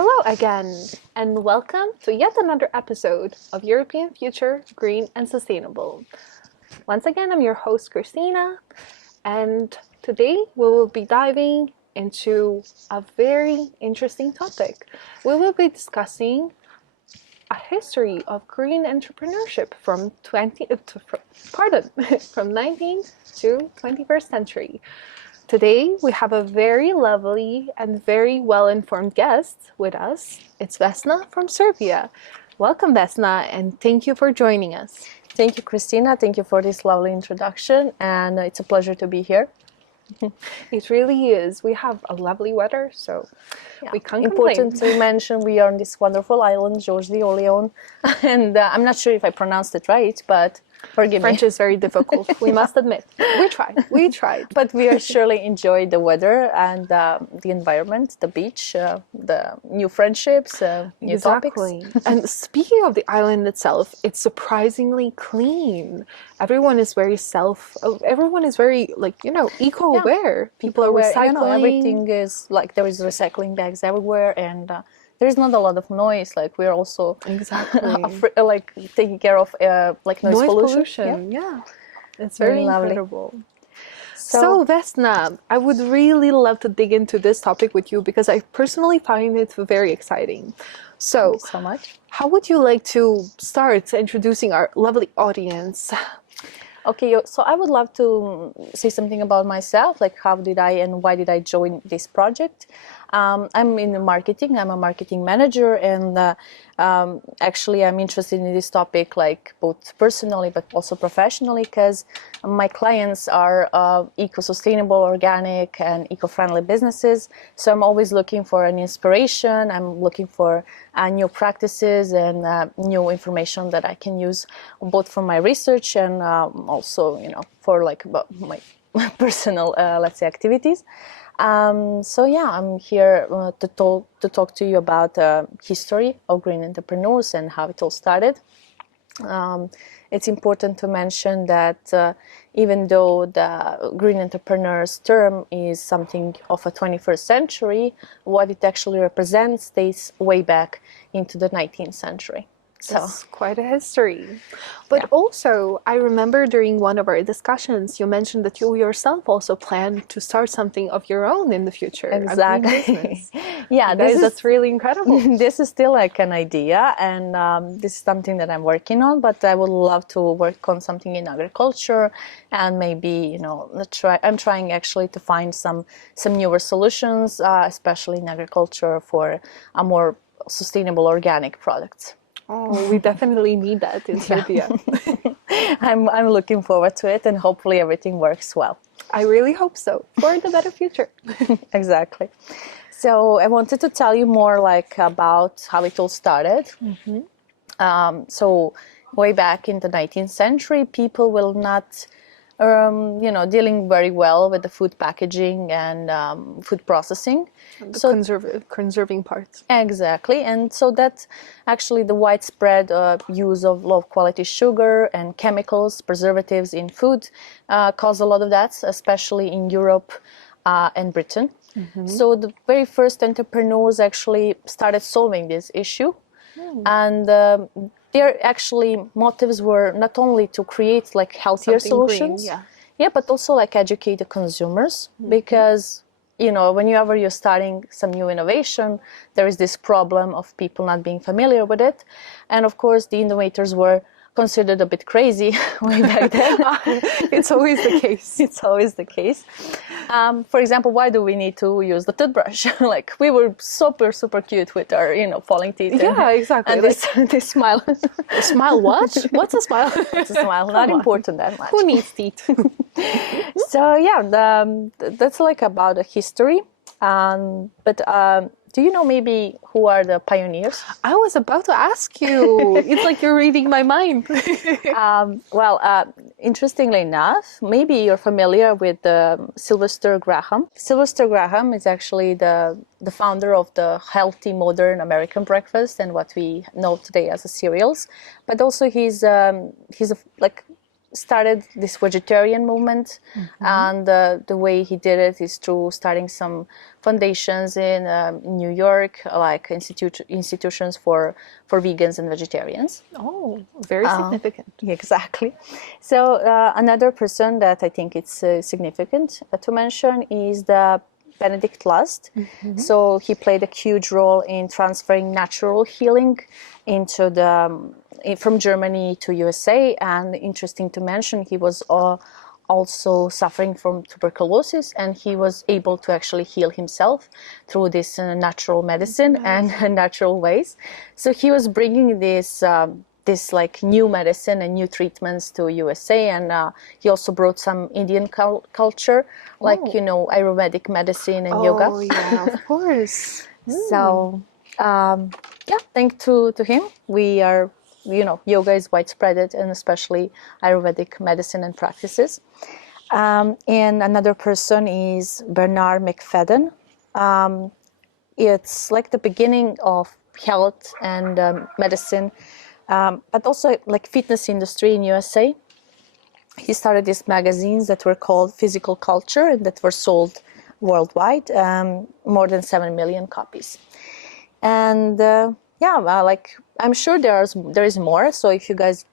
Hello again, and welcome to yet another episode of European Future, Green and Sustainable. Once again, I'm your host, Christina, and today we will be diving into a very interesting topic. We will be discussing a history of green entrepreneurship from 19th to 21st century. Today, we have a very lovely and very well-informed guest with us. It's Vesna from Serbia. Welcome, Vesna, and thank you for joining us. Thank you, Christina. Thank you for this lovely introduction, and it's a pleasure to be here. It really is. We have a lovely weather, so we can't Important complain. to mention we are on this wonderful island, George de Orleans, and I'm not sure if I pronounced it right, but forgive French me. is very difficult, we must admit. We tried. But we are surely enjoy the weather and the environment, the beach, the new friendships, new topics. And speaking of the island itself, it's surprisingly clean. Everyone is very eco-aware. People are recycling. Everything is like there is recycling bags everywhere, and there's not a lot of noise. Like we're also like taking care of noise pollution. Yeah. It's very lovely. incredible. So Vesna, I would really love to dig into this topic with you because I personally find it very exciting. So, Thank you so much. How would you like to start introducing our lovely audience? Okay, so I would love to say something about myself, like how did I and why did I join this project? I'm in marketing. I'm a marketing manager, and actually I'm interested in this topic, like both personally but also professionally, because my clients are eco-sustainable, organic, and eco-friendly businesses. So I'm always looking for an inspiration. I'm looking for new practices and new information that I can use both for my research and also, for like my personal, let's say, activities. So yeah, I'm here to talk to you about history of green entrepreneurs and how it all started. It's important to mention that even though the green entrepreneurs term is something of a 21st century, what it actually represents dates way back into the 19th century. So it's quite a history. But also, I remember during one of our discussions, you mentioned that you yourself also plan to start something of your own in the future. Exactly. That's really incredible. This is still like an idea, and this is something that I'm working on, but I would love to work on something in agriculture, and maybe, I'm trying actually to find some newer solutions, especially in agriculture for a more sustainable organic products. Oh, we definitely need that in Serbia. I'm looking forward to it, and hopefully everything works well. I really hope so, for the better future. Exactly. So I wanted to tell you more about how it all started. Mm-hmm. So way back in the 19th century, people will not dealing very well with the food packaging and food processing. The conserving parts. Exactly. And so that actually the widespread use of low quality sugar and chemicals, preservatives in food caused a lot of that, especially in Europe and Britain. Mm-hmm. So the very first entrepreneurs actually started solving this issue. And their actually motives were not only to create like healthier solutions, but also like educate the consumers, because whenever you're starting some new innovation, there is this problem of people not being familiar with it, and of course the innovators were considered a bit crazy way back then. It's always the case. It's always the case. For example, why do we need to use the toothbrush? Like we were super cute with our falling teeth. Yeah, exactly. And this smile. A smile? What? What's a smile? It's a smile. Not important that much. Who needs teeth? So yeah, that's like about the history. But do you know maybe who are the pioneers? I was about to ask you. It's like you're reading my mind. Interestingly enough, maybe you're familiar with Sylvester Graham. Sylvester Graham is actually the founder of the healthy modern American breakfast and what we know today as cereals. But also he's started this vegetarian movement, and the way he did it is through starting some foundations in New York, like institutions for vegans and vegetarians. Oh, very significant. Exactly. So another person that I think it's significant to mention is the Benedict Lust. So he played a huge role in transferring natural healing into from Germany to USA. And interesting to mention, he was also suffering from tuberculosis, and he was able to actually heal himself through this natural medicine and natural ways. So he was bringing this like new medicine and new treatments to USA, and he also brought some Indian culture, like Ayurvedic medicine and yoga. Oh yeah, of course. So thanks to him, we are, yoga is widespread, and especially Ayurvedic medicine and practices. And another person is Bernard McFadden. It's like the beginning of health and medicine, but also like fitness industry in USA. He started these magazines that were called Physical Culture and that were sold worldwide, more than 7 million copies. And I'm sure there is more. So if you guys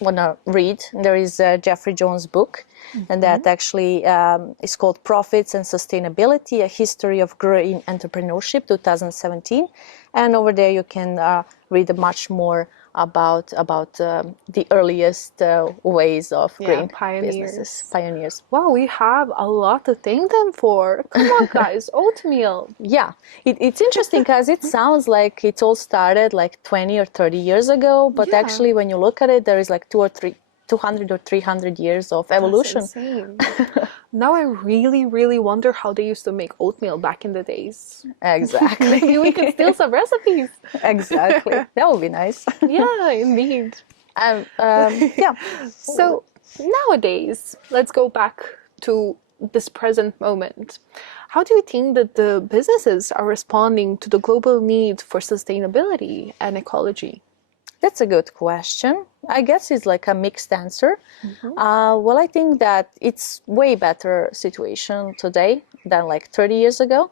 want to read, there is Jeffrey Jones' book, and that actually is called Profits and Sustainability: A History of Green Entrepreneurship, 2017. And over there you can read much more about the earliest ways of green businesses. Pioneers. Wow, we have a lot to thank them for. Come on, guys, oatmeal. Yeah, it's interesting because it sounds like it all started like 20 or 30 years ago, but actually when you look at it, there is like 200 or 300 years of evolution. That's insane. Now I really, really wonder how they used to make oatmeal back in the days. Exactly. Maybe we can steal some recipes. Exactly. That would be nice. Yeah, indeed. Yeah. So nowadays, let's go back to this present moment. How do you think that the businesses are responding to the global need for sustainability and ecology? That's a good question. I guess it's like a mixed answer. Well, I think that it's way better situation today than like 30 years ago.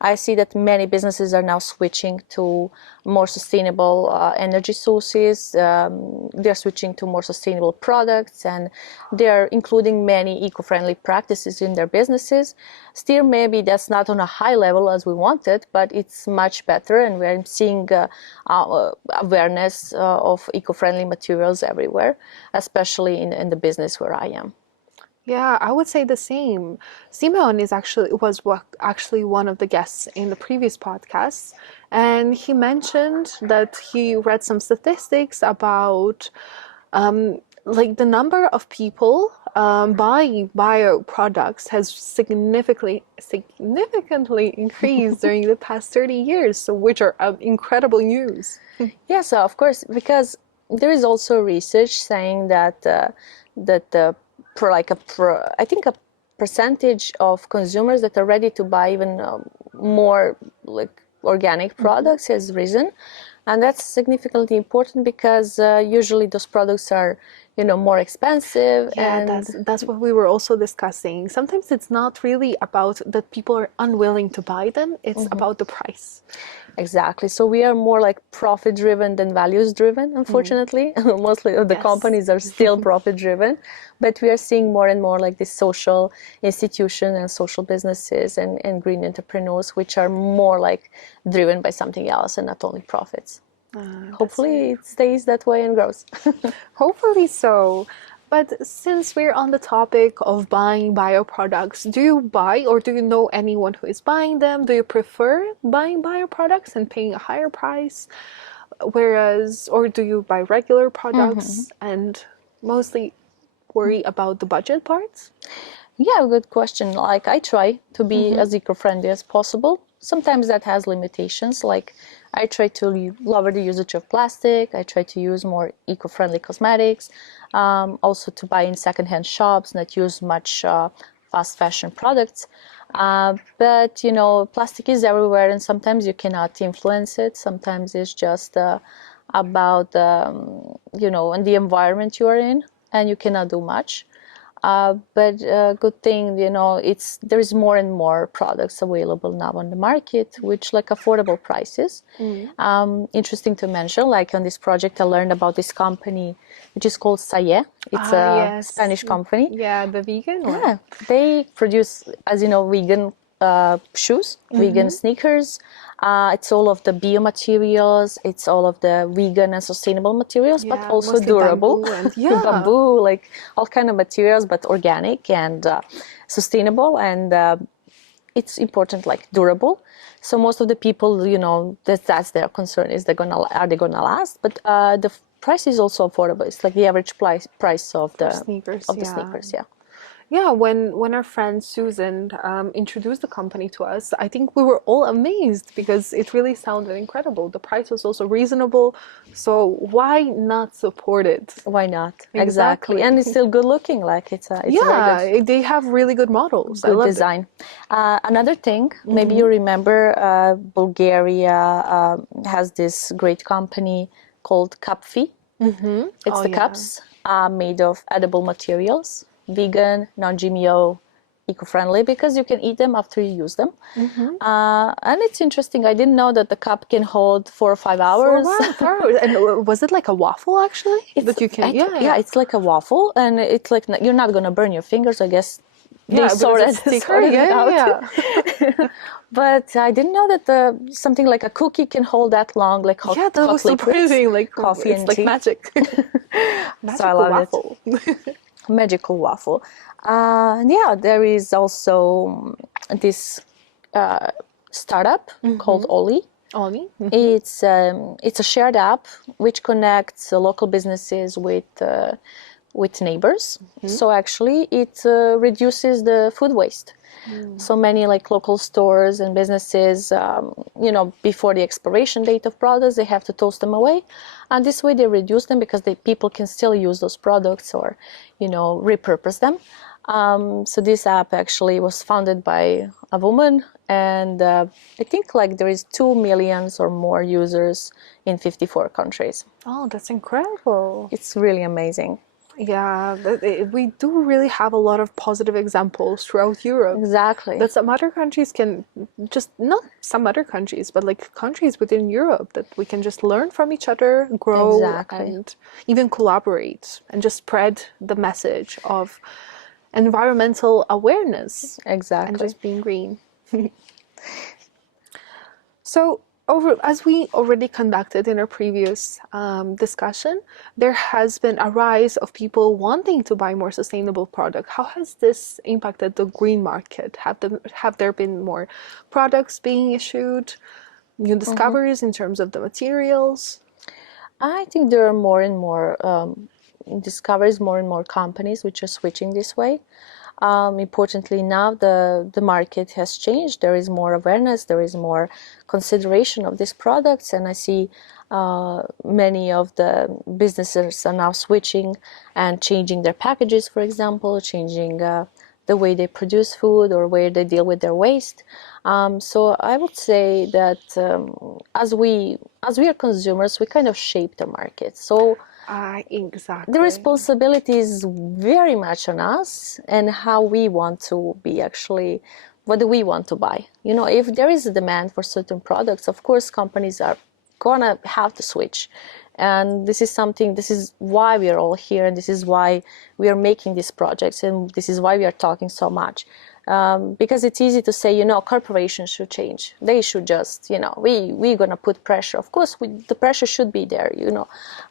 I see that many businesses are now switching to more sustainable energy sources. They're switching to more sustainable products, and they're including many eco-friendly practices in their businesses. Still, maybe that's not on a high level as we wanted, but it's much better, and we're seeing awareness of eco-friendly materials everywhere, especially in the business where I am. Yeah, I would say the same. Simeon was actually one of the guests in the previous podcasts, and he mentioned that he read some statistics about like the number of people buying bio products has significantly increased during the past 30 years, so which are incredible news. Yeah, so of course, because there is also research saying that I think a percentage of consumers that are ready to buy even more like organic products has risen, and that's significantly important because usually those products are more expensive. Yeah, and that's what we were also discussing. Sometimes it's not really about that people are unwilling to buy them, it's about the price. Exactly. So we are more like profit driven than values driven, unfortunately. Mostly the companies are still profit driven, but we are seeing more and more like these social institutions and social businesses and green entrepreneurs, which are more like driven by something else and not only profits. Hopefully it stays that way and grows. Hopefully so. But since we're on the topic of buying bio products, do you buy or do you know anyone who is buying them? Do you prefer buying bio products and paying a higher price? Or do you buy regular products and mostly worry about the budget parts? Yeah, good question. Like I try to be as eco-friendly as possible. Sometimes that has limitations. Like I try to lower the usage of plastic. I try to use more eco-friendly cosmetics. Also to buy in secondhand shops that use much fast fashion products. But plastic is everywhere, and sometimes you cannot influence it. Sometimes it's just about and the environment you are in. and you cannot do much. But good thing, there is more and more products available now on the market, which like affordable prices. Interesting to mention, like on this project, I learned about this company, which is called EACEA. It's a Yes. Spanish company. Yeah, the vegan one. Yeah, they produce, as you know, vegan shoes, vegan sneakers. It's all of the biomaterials. It's all of the vegan and sustainable materials, but Yeah, also mostly durable. bamboo and yeah. Bamboo, like all kind of materials, but organic and sustainable. And it's important, like durable. So most of the people, that's their concern: are they gonna last? But the price is also affordable. It's like the average price of the sneakers, sneakers. Yeah. Yeah, when our friend Susan introduced the company to us, I think we were all amazed because it really sounded incredible. The price was also reasonable, so why not support it? Why not? Exactly. And it's still good looking. Like it's very good. They have really good models. I Good love design. Another thing, maybe you remember, Bulgaria has this great company called Kapfi. It's the cups made of edible materials, vegan, non-GMO, eco-friendly, because you can eat them after you use them. And it's interesting. I didn't know that the cup can hold 4 or 5 hours. 4 hours. And was it like a waffle actually? That you can, it's like a waffle, and it's like you're not gonna burn your fingers, I guess. They sort of sorted it out. But I didn't know that something like a cookie can hold that long, like hot, that was liquids, surprising. Like coffee it's and like tea. magic. So I love waffle. Magical waffle. And yeah, there is also this startup called Oli. Oli. It's a shared app which connects local businesses with neighbors. So actually, it reduces the food waste. So many like local stores and businesses, before the expiration date of products, they have to toss them away, and this way they reduce them because people can still use those products or, repurpose them. So this app actually was founded by a woman, and I think like there is 2 million or more users in 54 countries. Oh, that's incredible. It's really amazing. Yeah, we do really have a lot of positive examples throughout Europe. Exactly. That some other countries can just, not some other countries, but like countries within Europe that we can just learn from each other, grow, and even collaborate and just spread the message of environmental awareness. Exactly. And just being green. So, as we already conducted in our previous discussion, there has been a rise of people wanting to buy more sustainable products. How has this impacted the green market? Have there been more products being issued, new discoveries in terms of the materials? I think there are more and more discoveries, more and more companies which are switching this way. Importantly, now the market has changed. There is more awareness, there is more consideration of these products, and I see many of the businesses are now switching and changing their packages, for example, changing the way they produce food or where they deal with their waste. So I would say that as we are consumers, we kind of shape the market. So exactly. the responsibility is very much on us and how we want to be actually, what do we want to buy? If there is a demand for certain products, of course, companies are gonna have to switch. And this is why we are all here, and this is why we are making these projects, and this is why we are talking so much. Because it's easy to say, corporations should change. They should just, we're going to put pressure. Of course, the pressure should be there,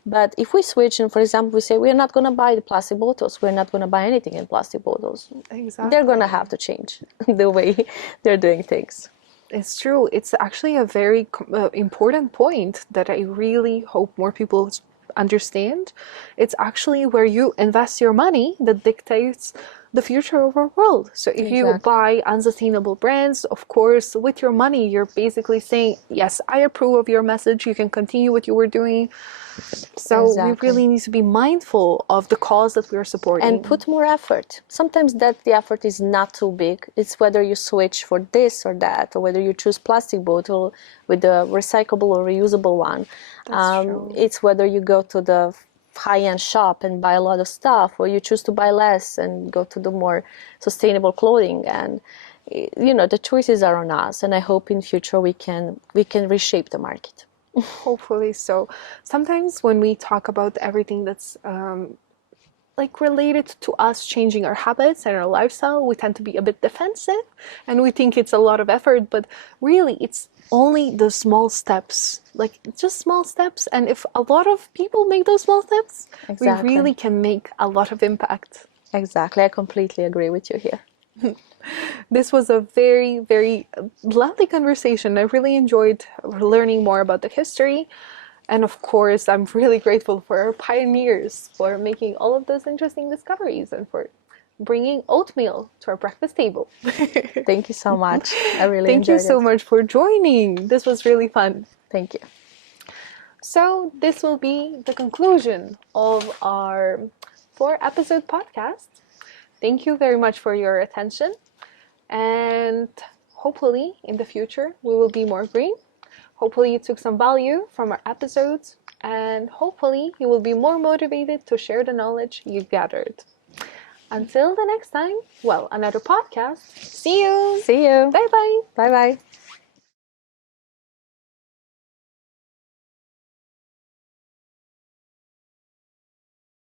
But if we switch and, for example, we say we're not going to buy the plastic bottles, we're not going to buy anything in plastic bottles. Exactly. They're going to have to change the way they're doing things. It's true. It's actually a very important point that I really hope more people understand. It's actually where you invest your money that dictates the future of our world. So if you buy unsustainable brands, of course, with your money, you're basically saying, yes, I approve of your message. You can continue what you were doing. So we really need to be mindful of the cause that we are supporting. And put more effort. Sometimes the effort is not too big. It's whether you switch for this or that, or whether you choose plastic bottle with the recyclable or reusable one. That's true. It's whether you go to the high-end shop and buy a lot of stuff, or you choose to buy less and go to the more sustainable clothing. And the choices are on us, and I hope in future we can reshape the market. Hopefully so. Sometimes when we talk about everything that's like related to us changing our habits and our lifestyle, we tend to be a bit defensive and we think it's a lot of effort, but really it's only the small steps, like just small steps. And if a lot of people make those small steps, Exactly. we really can make a lot of impact. Exactly. I completely agree with you here. This was a very, very lovely conversation. I really enjoyed learning more about the history. And of course, I'm really grateful for our pioneers for making all of those interesting discoveries and for bringing oatmeal to our breakfast table. Thank you so much. I really Thank you enjoyed so it. much for joining. This was really fun. Thank you. So this will be the conclusion of our 4-episode podcast. Thank you very much for your attention. And hopefully in the future, we will be more green. Hopefully you took some value from our episodes, and hopefully you will be more motivated to share the knowledge you gathered. Until the next time, well, another podcast. See you. See you. Bye bye. Bye bye.